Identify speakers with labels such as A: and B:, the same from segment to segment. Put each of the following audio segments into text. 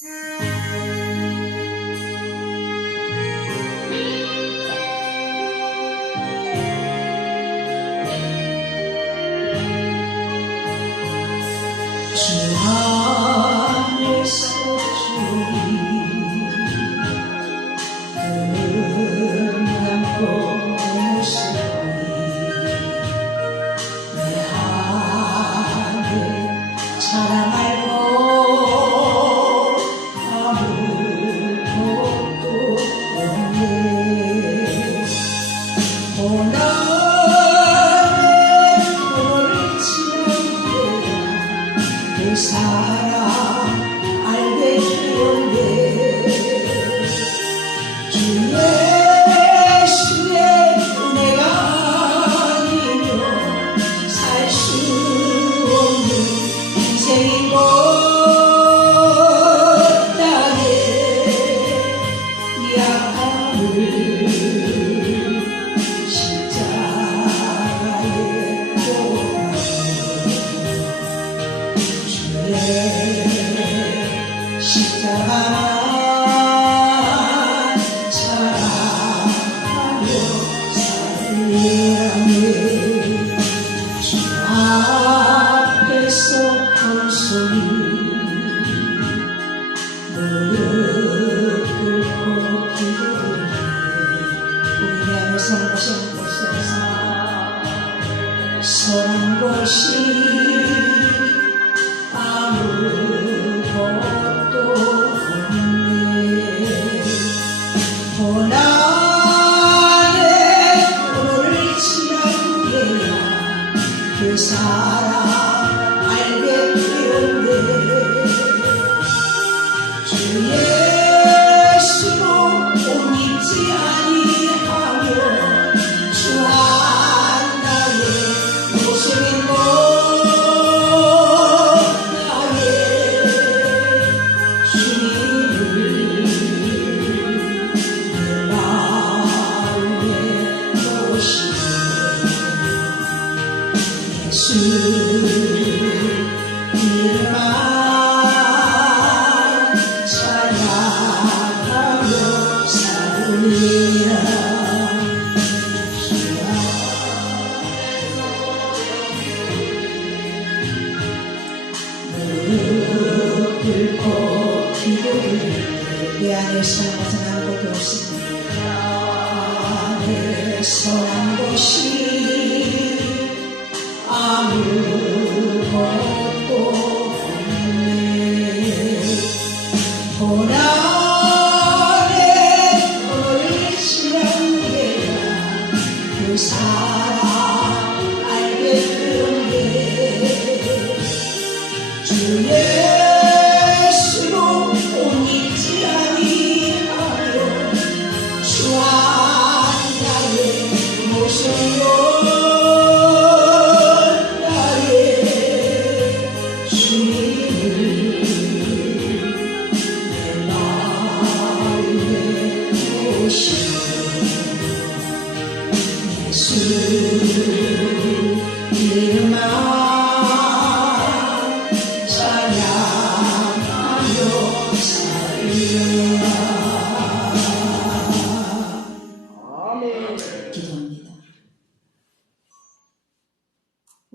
A: 주 그사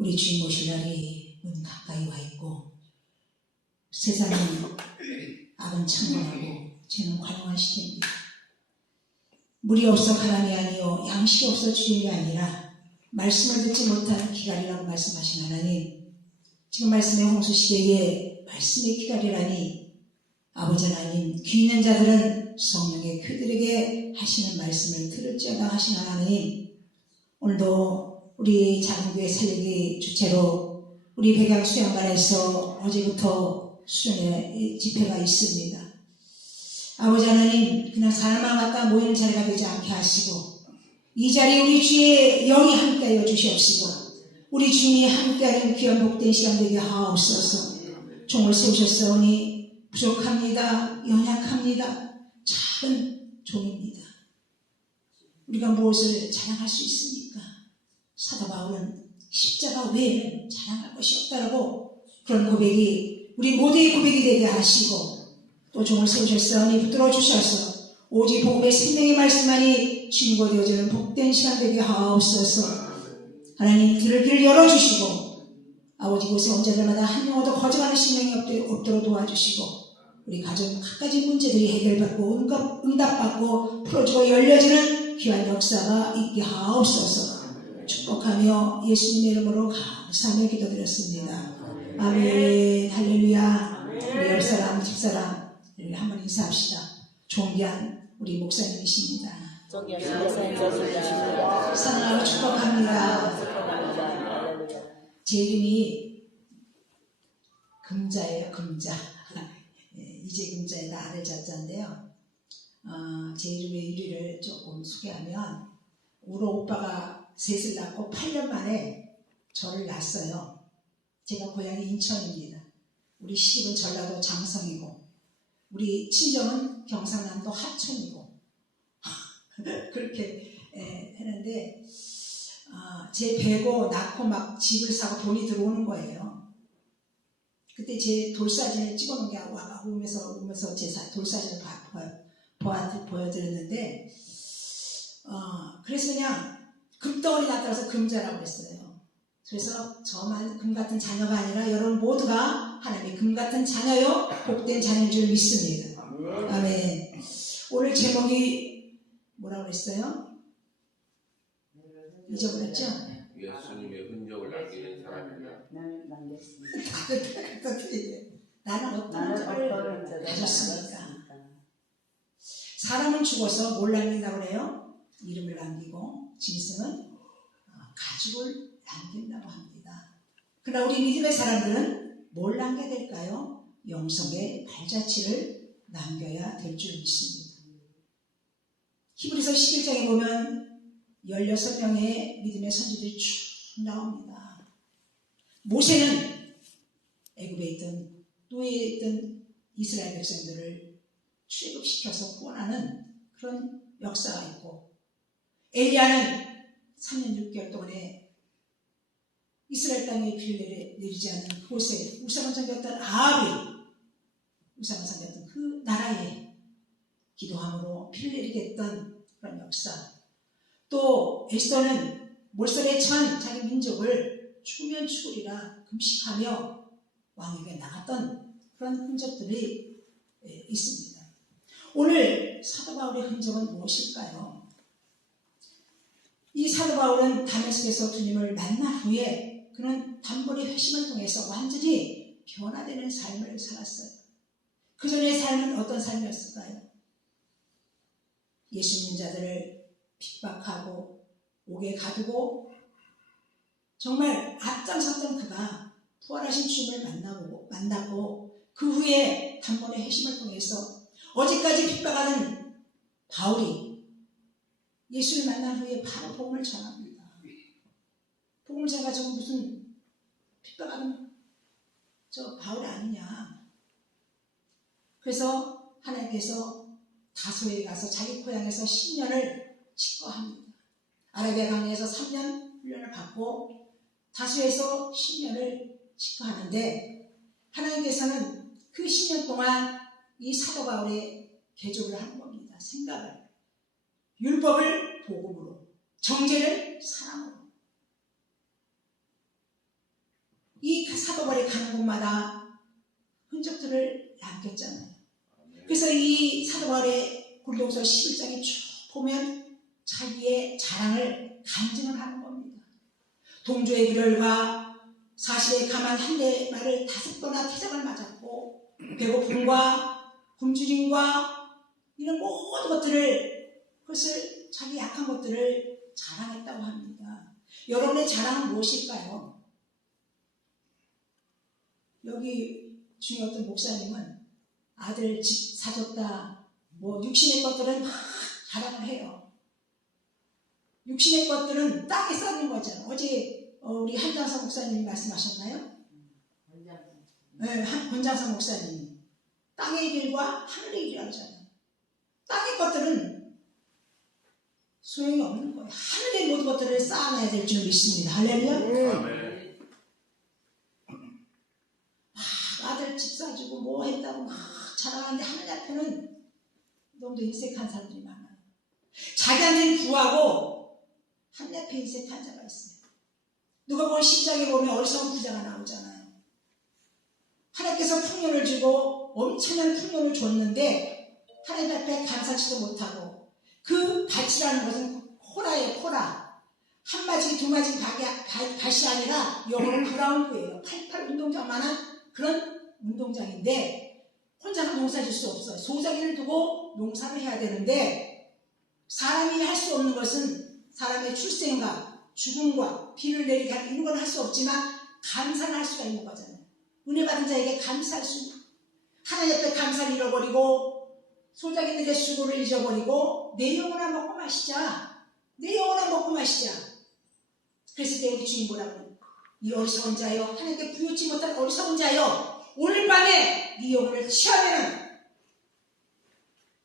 A: 우리 주님 오실 날이 문 가까이 와 있고 세상은 악은 창궐하고 죄는 관용한 시대입니다. 물이 없어 가람이 아니요 양식이 없어 주인이 아니라 말씀을 듣지 못한 기갈이라고 말씀하신 하나님 지금 말씀의 홍수 시대에 말씀의 기갈이라니 아버지 하나님 귀 있는 자들은 성령의 그들에게 하시는 말씀을 들을지어다 하신 하나님 오늘도 우리 작은교회 살리기 주체로 우리 백양 수양관에서 어제부터 수련회 집회가 있습니다. 아버지 하나님 그냥 사람만 왔다 모이는 자리가 되지 않게 하시고 이 자리에 우리 주의 영이 함께하여 주시옵시고 우리 주님이 함께하는 귀한 복된 시간 되게 하옵소서 종을 세우셨사오니 부족합니다 연약합니다 작은 종입니다 우리가 무엇을 자랑할 수 있습니까? 사도 바울은 십자가 외에는 자랑할 것이 없다라고 그런 고백이 우리 모두의 고백이 되게 하시고 또 종을 세우셨사오니 붙들어 주셔서 오직 복음의 생명의 말씀만이 증거되어지는 복된 시간 되게 하옵소서. 하나님 길을 길 열어주시고 아버지 곳에 온 자들마다 한 명도 거짓말하는 신명이 없도- 없도록 도와주시고 우리 가정 각가지 문제들이 해결받고 응답, 응답받고 풀어지고 열려지는 귀한 역사가 있게 하옵소서 축복하며 예수님의 이름으로 감사하며 기도드렸습니다. 아멘 할렐루야 우리 옆사람 집사람 한번 인사합시다. 존귀한 우리 목사님이십니다. 사랑하고 축복합니다. 제 이름이 금자예요, 금자. 예, 이제 금자에다 아들 자자인데요. 어, 제 이름의 유리를 조금 소개하면, 우리 오빠가 셋을 낳고 8년 만에 저를 낳았어요. 제가 고향이 인천입니다. 우리 시집은 전라도 장성이고, 우리 친정은 경상남도 하천이고, 그렇게 예, 했는데, 아, 제 배고 낳고 막 집을 사고 돈이 들어오는 거예요. 그때 제 돌사진을 찍어놓은 게 와가 오면서 오면서 제 사- 돌사진을 봐, 봐, 보여드렸는데, 어, 그래서 그냥 금덩어리 나타나서 금자라고 그랬어요. 그래서 저만 금 같은 자녀가 아니라 여러분 모두가 하나님의 금 같은 자녀요, 복된 자녀인 줄 믿습니다. 아멘. 오늘 제목이 뭐라고 그랬어요? 잊어버렸죠?
B: 예수님의 흔적을 남기는 사람이다.
C: 나는 남겼습니다.
A: 나는 어떤
C: 나는
A: 흔적을 가졌습니까? 사람은 죽어서 뭘 남긴다고 그래요? 이름을 남기고 짐승은 어, 가죽을 남긴다고 합니다. 그러나 우리 믿음의 사람들은 뭘 남겨야 될까요? 영성의 발자취를 남겨야 될 줄 믿습니다. 히브리서 11장에 보면 16명의 믿음의 선지들이 쭉 나옵니다. 모세는 애굽에 있던 노예에 있던 이스라엘 백성들을 출애굽시켜서 구원하는 그런 역사가 있고 엘리야는 3년 6개월 동안에 이스라엘 땅에 비를 내리- 내리지 않는 그곳에 우상을 섬겼던 아합이 우상을 섬겼던 그 나라에 기도함으로 비를 내리게 했던 그런 역사 또 에스더는 몰살에 처한 자기 민족을 추면 추리라 금식하며 왕에게 나갔던 그런 흔적들이 예, 있습니다. 오늘 사도 바울의 흔적은 무엇일까요? 이 사도 바울은 다메섹에서 주님을 만난 후에 그는 단번에 회심을 통해서 완전히 변화되는 삶을 살았어요. 그 전의 삶은 어떤 삶이었을까요? 예수 믿는 자들을 핍박하고 옥에 가두고 정말 앞장섰던 그가 부활하신 주님을 만나고 만났고 그 후에 단번에 회심을 통해서 어제까지 핍박하는 바울이 예수를 만난 후에 바로 복음을 전합니다. 복음을 전해가지고 무슨 핍박하는 저 바울 아니냐. 그래서 하나님께서 다소에 가서 자기 고향에서 10년을 집거합니다. 아라비아 강에서 3년 훈련을 받고 다소에서 10년을 집거하는데 하나님께서는 그 10년 동안 이 사도 바울의 개조를 하는 겁니다. 생각을. 율법을 복음으로, 정죄를 사랑으로. 이 사도 바울이 가는 곳마다 흔적들을 남겼잖아요. 그래서 이 사도 바울의 골동서 11장에 쭉 보면 자기의 자랑을 간증을 하는 겁니다. 동조의 비열과 사실에 가만 한대 말을 다섯 번나 태장을 맞았고 배고픔과 굶주림과 이런 모든 것들을 그것을 자기 약한 것들을 자랑했다고 합니다. 여러분의 자랑은 무엇일까요? 여기 중에 어떤 목사님은 아들 집 사줬다, 뭐 육신의 것들은 막 자랑을 해요. 육신의 것들은 땅에 쌓는 거잖아요. 어제 어, 우리 한장사 목사님이 말씀하셨나요? 네, 한 권장사 목사님이 땅의 길과 하늘의 길이라고 하잖아요. 땅의 것들은 소용이 없는 거예요. 하늘의 모든 것들을 쌓아내야 될 줄 믿습니다. 할렐루야.
B: 아멘.
A: 막 아들 집 사주고 뭐 했다고 막 사랑하는데 하나님 앞에는 너무 인색한 사람들이 많아요. 자기한테는 구하고 하나님 앞에 인색한 자가 있어요. 누가 보면 십장에 보면 어리석은 부자가 나오잖아요. 하나님께서 풍요를 주고 엄청난 풍요를 줬는데 하나님 앞에 감사치도 못하고 그 밭이라는 것은 코라예요 코라. 한 마지 두 마지 밭이, 아니라 영어로 그라운드예요. 88 운동장만한 그런 운동장인데 혼자 농사 질 수 없어요. 소자기를 두고 농사를 해야 되는데 사람이 할 수 없는 것은 사람의 출생과 죽음과 비를 내리게 하는 이런 건 할 수 없지만 감사를 할 수가 있는 거잖아요. 은혜 받은 자에게 감사할 수 있는 하나님 앞에 감사를 잃어버리고 소자기들의 수고를 잊어버리고 내 영혼아 먹고 마시자. 내 영혼아 먹고 마시자. 그래서 내 우리 주님 뭐라고? 이 어리석은 자여 하나님께 부여치 못한 어리석은 자여 오늘 밤에 네 영혼을 취하면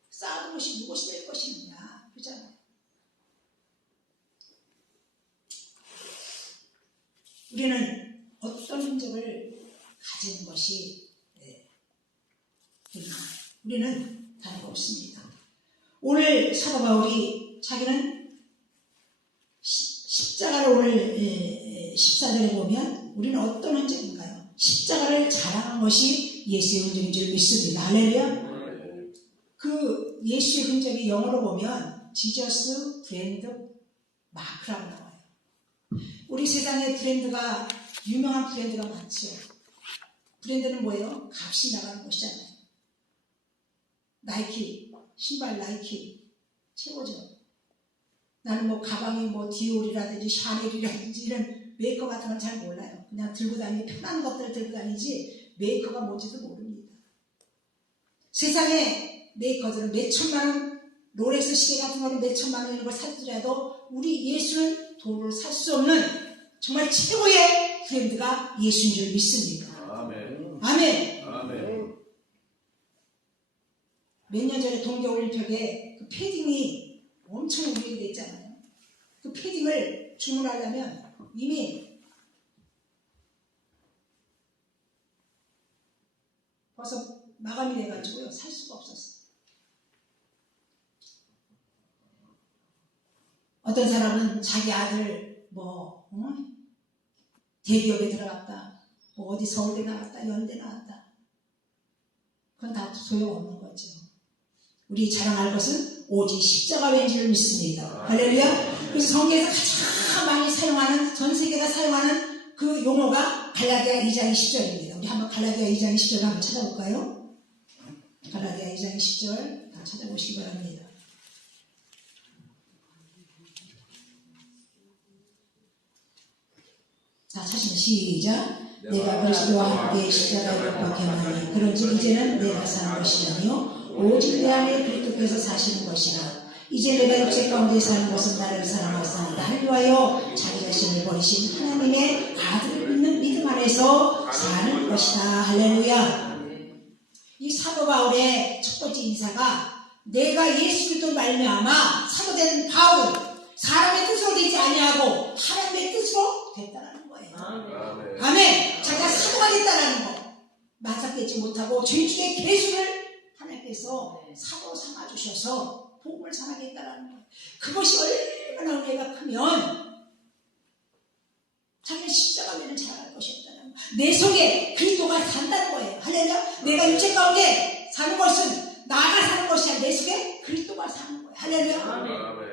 A: 쌓아둔 것이 무엇이 될 것이냐 그잖아요 우리는 어떤 흔적을 가진 것이 네. 우리는 거 없습니다. 오늘 사도 바울이 자기는 시- 십자가를 오늘 에, 에, 14절에 보면 우리는 어떤 흔적인가요? 십자가를 자랑한 것이 예수의 흔적인 줄 믿습니다. 할렐루야. 그 예수의 흔적이 영어로 보면 지저스 브랜드 마크라고 나와요. 우리 세상에 브랜드가 유명한 브랜드가 많죠. 브랜드는 뭐예요? 값이 나가는 것이잖아요. 나이키, 신발 나이키 최고죠. 나는 뭐 가방이 뭐 디올이라든지 샤넬이라든지 이런 메이커 같은 건 잘 몰라요. 그냥 들고 다니기 편한 것들을 들고 다니지 메이커가 뭔지도 모릅니다. 세상에 메이커들은 몇 천만 원, 롤렉스 시계 같은 거는 몇 천만 원 이런 걸 사더라도 우리 예수는 돈으로 살 수 없는 정말 최고의 브랜드가 예수인 줄 믿습니다. 아멘.
B: 아멘.
A: 몇 년 전에 동계올림픽에 그 패딩이 엄청 우리게 됐잖아요. 그 패딩을 주문하려면 이미 벌써 마감이 돼가지고요. 살 수가 없었어요. 어떤 사람은 자기 아들 뭐 어? 대기업에 들어갔다. 뭐 어디 서울대 나왔다. 연대 나왔다. 그건 다 소용없는 거죠. 우리 자랑할 것은 오직 십자가 왠지를 믿습니다. 할렐루야. 그래서 성경에서 가장 많이 사용하는 전 세계가 사용하는 그 용어가 갈라디아 2장 20절입니다. 우리 한번 갈라디아 2장 20절 한번 찾아볼까요? 갈라디아 2장 20절 다 찾아보시기 바랍니다. 자, 찾으면 시작. 내가 그리스도와 함께 십자가에 못 박혔나니 그런즉 이제는 내가 사는 것이 아니요 오직 내 안에 그리스도께서 사시는 것이라 이제 내가 육체 가운데 사는 것은 나를 사랑하사 나를 위하여 자기 자신을 버리신 하나님의 아들을 믿는 믿음 안에서 사는 것이다 할렐루야 이 사도 바울의 첫 번째 인사가 내가 예수 그리스도 말미암아 사도된 바울은 사람의 뜻으로 되지 아니하고 하나님의 뜻으로 됐다는 거예요
B: 아멘.
A: 아멘. 자기가 사도가 됐다는 거. 만삭되지 못하고 죄 중에 개수를 하나님께서 사도 삼아 주셔서 복음을 전하겠다는 거. 그것이 얼마나 은혜가 크면 자기는 십자가 면을 잘할 것이 없다는 거. 내 속에 그리스도가 산다는 거예요. 할렐루야. 내가 육체 가운데 사는 것은 나가 사는 것이 아니라 내 속에 그리스도가 사는 거예요. 할렐루야.
B: 아멘.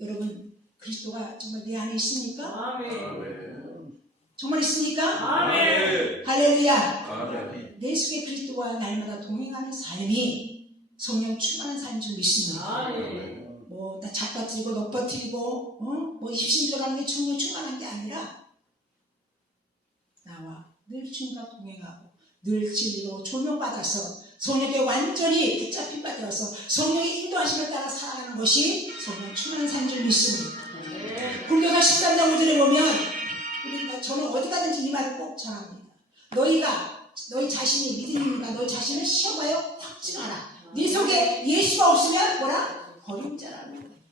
A: 여러분 그리스도가 정말 내 안에 있습니까?
B: 아멘.
A: 정말 있습니까?
B: 아멘.
A: 할렐루야.
B: 아멘.
A: 내 속에 그리스도와 날마다 동행하는 삶이 성령 충만한 삶인 줄 믿습니다.
B: 아멘.
A: 뭐, 나 잡아뜨리고 넘버뜨리고, 어? 뭐, 입신들어가는 게 성령 충만한 게 아니라, 나와 늘 주님과 동행하고, 늘 진리로 조명받아서, 성령에 완전히 붙잡힌 바 되어서, 성령의 인도하심을 따라 살아가는 것이 성령 충만한 삶인 줄 믿습니다. 불교가 13장 5절에 보면, 우리가, 저는 어디 가든지 이 말을 꼭 전합니다. 너희가, 너희 자신이 믿음입니까? 너희 자신을 시험하여 확증 하라. 네 속에 예수가 없으면 뭐라? 버림자라는 거예요.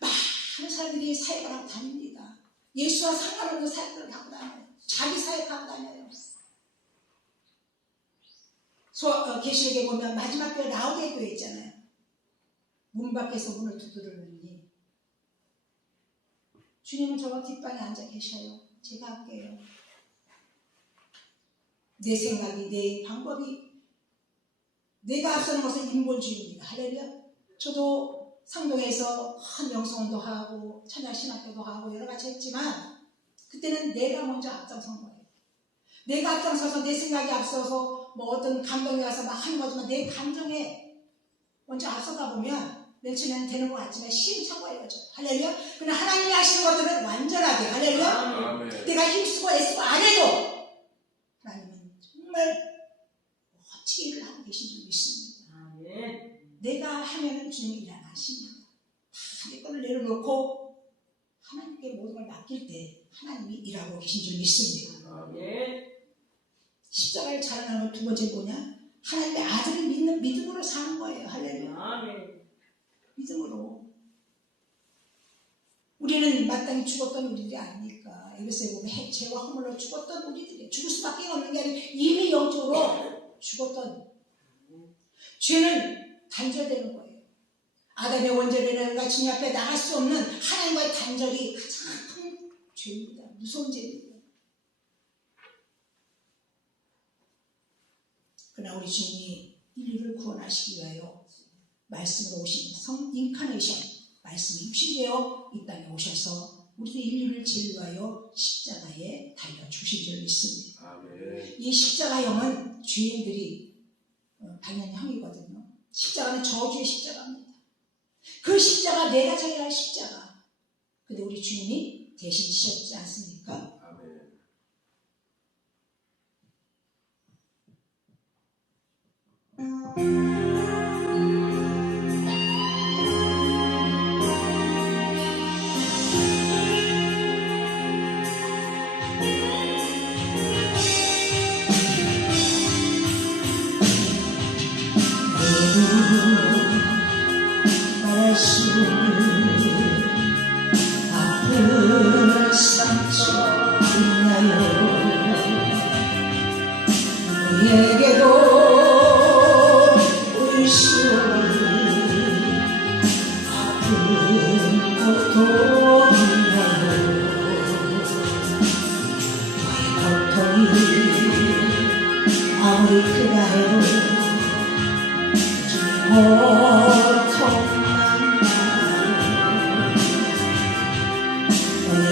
A: 많은 사람들이 사역을 하고 다닙니다. 예수와 상관없는 사역을 하고 다녀요. 자기 사역하고 다녀요. 소, 어, 계시록에 보면 마지막 교회 나오게 교회 있잖아요. 문 밖에서 문을 두드리니 주님은 저 뒷방에 앉아 계셔요. 제가 할게요. 내 생각이, 내 방법이, 내가 앞서는 것은 인본주의입니다. 할렐루야. 저도 상동에서 한 명성도 하고 찬양 신학교도 하고 여러 가지 했지만 그때는 내가 먼저 앞장선 거예요. 내가 앞장서서 내 생각이 앞서서 뭐 어떤 감동이 와서 막 하는 거지만 내 감정에 먼저 앞서다 보면 며칠은 되는 것 같지만 시행착오예요. 할렐루야. 그러나 하나님이 하시는 것들은 완전하게 할렐루야.
B: 아멘.
A: 내가 힘쓰고 애쓰고 안 해도 정말 멋지게 일을 하고 계신 줄 믿습니다.
C: 아멘.
A: 내가 하면은 주님이 일 안 하십니다. 다내 것을 내려놓고 하나님께 모든 걸 맡길 때 하나님이 일하고 계신 줄 믿습니다.
C: 아멘.
A: 십자가를 자랑하는 두 번째 뭐냐? 하나님의 아들을 믿는 믿음으로 사는 거예요. 할렐루야.
C: 아멘.
A: 믿음으로. 우리는 마땅히 죽었던 우리들이 아닙니까? 에베소에 보면 해체와 허물로 죽었던 우리들이 죽을 수밖에 없는 게 아니라 이미 영적으로 죽었던 죄는 단절되는 거예요. 아담의 원죄되는 주님 앞에 나갈 수 없는 하나님과의 단절이 가장 큰 죄입니다. 무서운 죄입니다. 그러나 우리 주님이 인류를 구원하시기 위하여 말씀으로 오신 성 인카네이션 말씀이 육신되어 이 땅에 오셔서 우리의 인류를 진리하여 십자가에 달려 주신 줄 믿습니다.
B: 아멘.
A: 이 십자가형은 주인들이 어, 당연히 형이거든요. 십자가는 저주의 십자가입니다. 그 십자가 내가 져야 할 십자가. 근데 우리 주님이 대신 지셨지 않습니까?
B: 아멘.
A: 말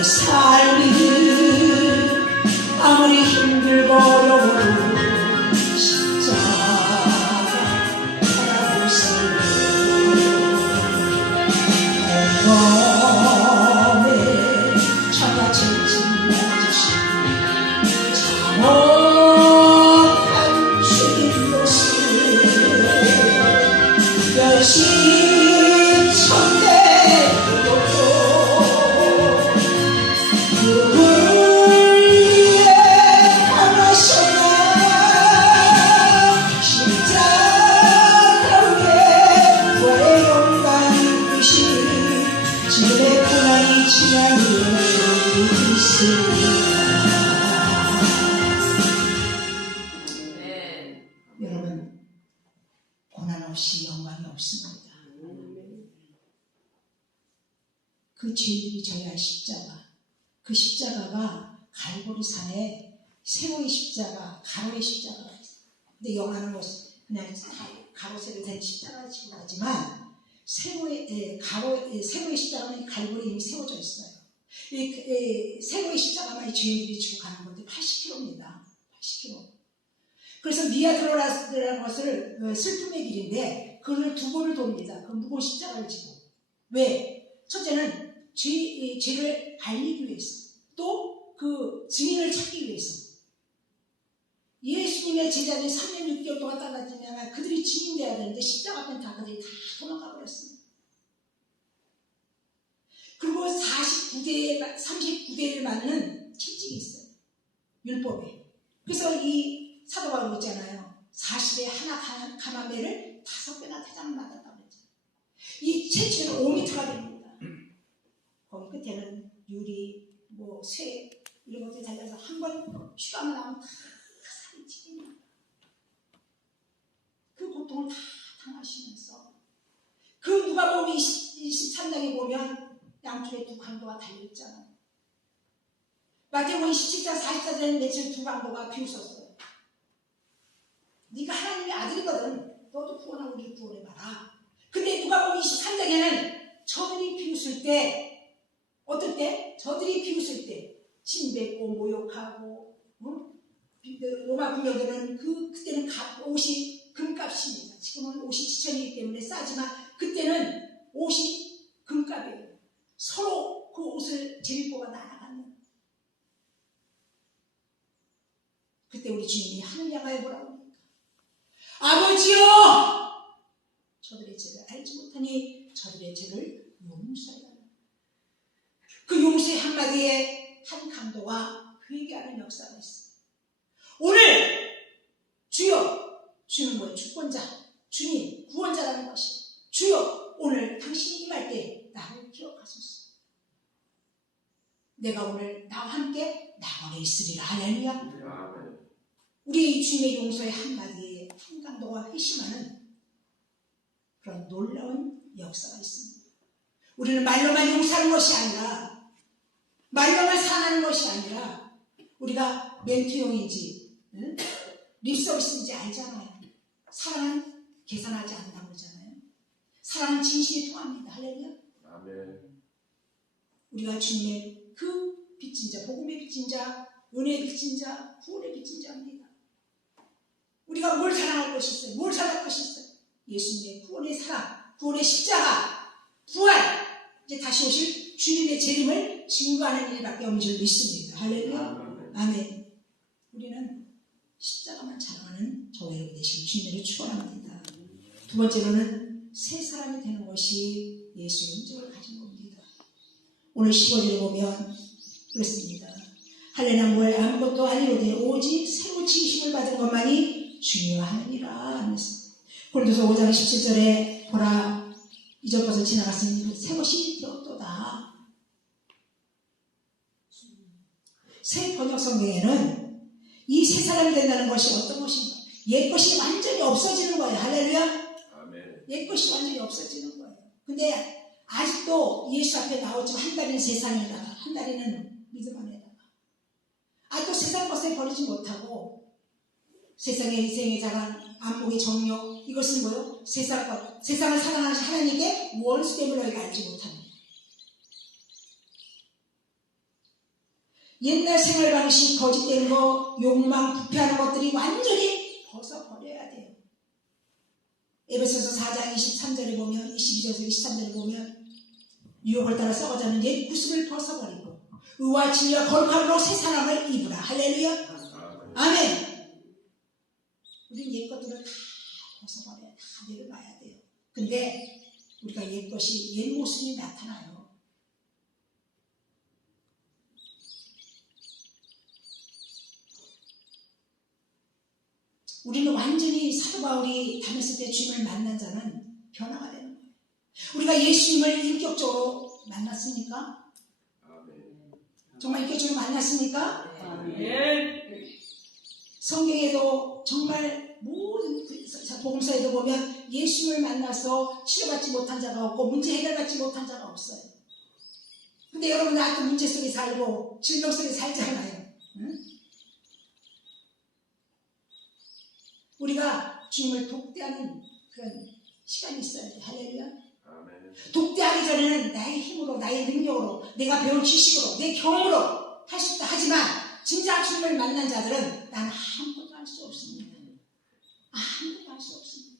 A: 삶이 아무리 힘들고
C: 아멘.
A: 여러분 고난 없이 영광이 없습니다. 그 죄인들이 져야 할 십자가, 그 십자가가 갈보리 산에 세로의 십자가, 가로의 십자가가 있어요. 근데 영화는 뭐 그냥 다 가로세로 된 십자가를 지고 가지만 세로의 에, 가로 에, 세로의 십자가는 갈보리 이미 세워져 있어요. 이 에, 세로의 십자가만 이 죄인들이 지고 가는 건데 80km입니다. 80km. 그래서 미아드로라는 것을 어, 슬픔의 길인데 그를 두 번을 돕니다. 그 무거운 십자가를 지고 왜? 첫째는 죄, 이 죄를 알리기 위해서 또 그 증인을 찾기 위해서 예수님의 제자들이 3년 6개월 동안 따라다니면 그들이 증인돼야 되는데 십자가 앞에 다 그들이 다 도망가 버렸습니다. 그리고 49대, 39대를 맞는 채찍이 있어요. 율법에. 그래서 이 사도 바울 있잖아요. 40에 하나 가- 가마매를 다섯 배나 태장을 맞았다고 그랬잖아요. 이 채찍은 5m가 됩니다. 거기 끝에는 유리, 뭐, 쇠, 이런 것들이 달려서 한번 휴가만 나오면 다. 고통을 다 당하시면서 그 누가복음 23장에 보면 양쪽에 두 강도가 달려있잖아요. 마태복음 27장 44절에는 며칠 두 강도가 비웃었어요. 네가 하나님의 아들이거든. 너도 구원하고 우리를 구원해봐라. 근데 누가복음 23장에는 저들이 비웃을 때 어떨 때? 저들이 비웃을 때 침뱉고 모욕하고 어? 로마 군병들은 그 그때는 값, 옷이 금값입니다. 지금은 옷이 지천이기 때문에 싸지만 그때는 옷이 금값이에요. 서로 그 옷을 제비꼬가 날아가는. 그때 우리 주님이 향하여 뭐라고 합니까? 아버지여! 저들의 죄를 알지 못하니 저들의 죄를 용서해달라. 그 용서의 한마디에 한 강도가 그에게 하는 역사가 있어요. 오늘 주여 주는 뭐예요? 주권자 주님 구원자라는 것이 주여 오늘 당신이 임할 때 나를 기억하소서 내가 오늘 나와 함께 낙원에 있으리라 할렐루야. 우리 주님의 용서의 한마디에 한 강도가 회심하는 그런 놀라운 역사가 있습니다 우리는 말로만 용서하는 것이 아니라 말로만 사랑하는 것이 아니라 우리가 멘트용인지 응? 립서비스인지 알잖아요. 사랑은 계산하지 않는다고 그러잖아요. 사랑은 진실이 통합니다. 할렐루야.
B: 아멘.
A: 우리가 주님의 그 빚진 자, 복음의 빚진 자, 은혜의 빚진 자, 구원의 빚진 자입니다. 우리가 뭘 사랑할 것이 있어요? 뭘 사랑할 것이 있어요? 예수님의 구원의 사랑, 구원의 십자가, 부활, 이제 다시 오실 주님의 재림을 증거하는 일밖에 없는 줄 믿습니다. 할렐루야.
B: 아멘.
A: 아멘. 우리는 십자가만 자랑하는 저와 여러분 되시길 주님으로 축원합니다. 두 번째로는 새 사람이 되는 것이 예수의 흔적을 가진 겁니다. 오늘 15절을 보면 그렇습니다. 할례나 뭘 아무것도 아니로되 오직 새로 지으심을 받은 것만이 중요하느니라 하면서 골도서 5장 17절에 보라 이전 것을 지나갔으니 새 것이 되었도다. 새 번역 성경에는 이 새 사람이 된다는 것이 어떤 것인가? 옛 것이 완전히 없어지는 거예요. 할렐루야. 옛 것이 완전히 없어지는 거예요. 근데 아직도 예수 앞에 나오지만 한 달이는 세상에다가 한 달이는 믿음 안에다가 아직도 세상 것에 버리지 못하고 세상의 인생의 자랑, 안목의 정욕 이것은 뭐요? 세상 것, 세상을 사랑하는 하나님께 원수됨을 너희가 알지 못합니다. 옛날 생활 방식, 거짓된 거, 욕망, 부패하는 것들이 완전히 벗어버려야 돼요. 에베소서 4장 23절에 보면 22절에서 23절에 보면 유혹을 따라 썩어가는 옛 구습을 벗어버리고 의와 진리와 거룩함으로 새 사람을 입으라. 할렐루야.
B: 아멘.
A: 우리는 옛 것들을 다 벗어버려야 다 내려놔야 돼요. 근데 우리가 옛 것이 옛 모습이 나타나요. 우리는 완전히 사도 바울이 다녔을 때 주님을 만난 자는 변화가 되는 거예요. 우리가 예수님을 인격적으로 만났습니까? 정말 인격적으로 만났습니까? 성경에도 정말 모든 그 복음서에도 보면 예수님을 만나서 치료받지 못한 자가 없고 문제 해결받지 못한 자가 없어요. 근데 여러분 나도 문제 속에 살고 질병 속에 살잖아요. 응? 우리가 주님을 독대하는 그런 시간이 있어야 돼. 할렐루야. 독대하기 전에는 나의 힘으로, 나의 능력으로, 내가 배운 지식으로, 내 경험으로 할 수 있다. 하지만 진짜 주님을 만난 자들은 나는 아무것도 할 수 없습니다. 아무것도 할 수 없습니다.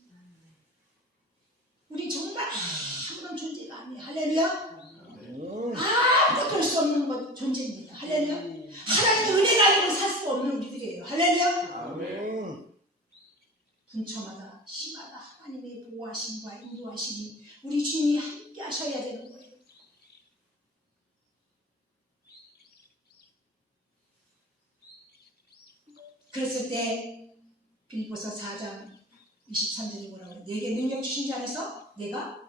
A: 우리 정말 아무런 존재가 아니에요. 할렐루야. 아무것도 할 수 없는 것, 존재입니다. 할렐루야. 하나님의 은혜가 아니면 살 수 없는 우리들이에요. 할렐루야.
B: 아멘.
A: 분처마다 시마다 하나님의 보호하심과 인도하심이 우리 주님이 함께 하셔야 되는 거예요. 그랬을 때 빌보서 4장 23절에 뭐라고 해요? 내게 능력 주신 자 안에서 내가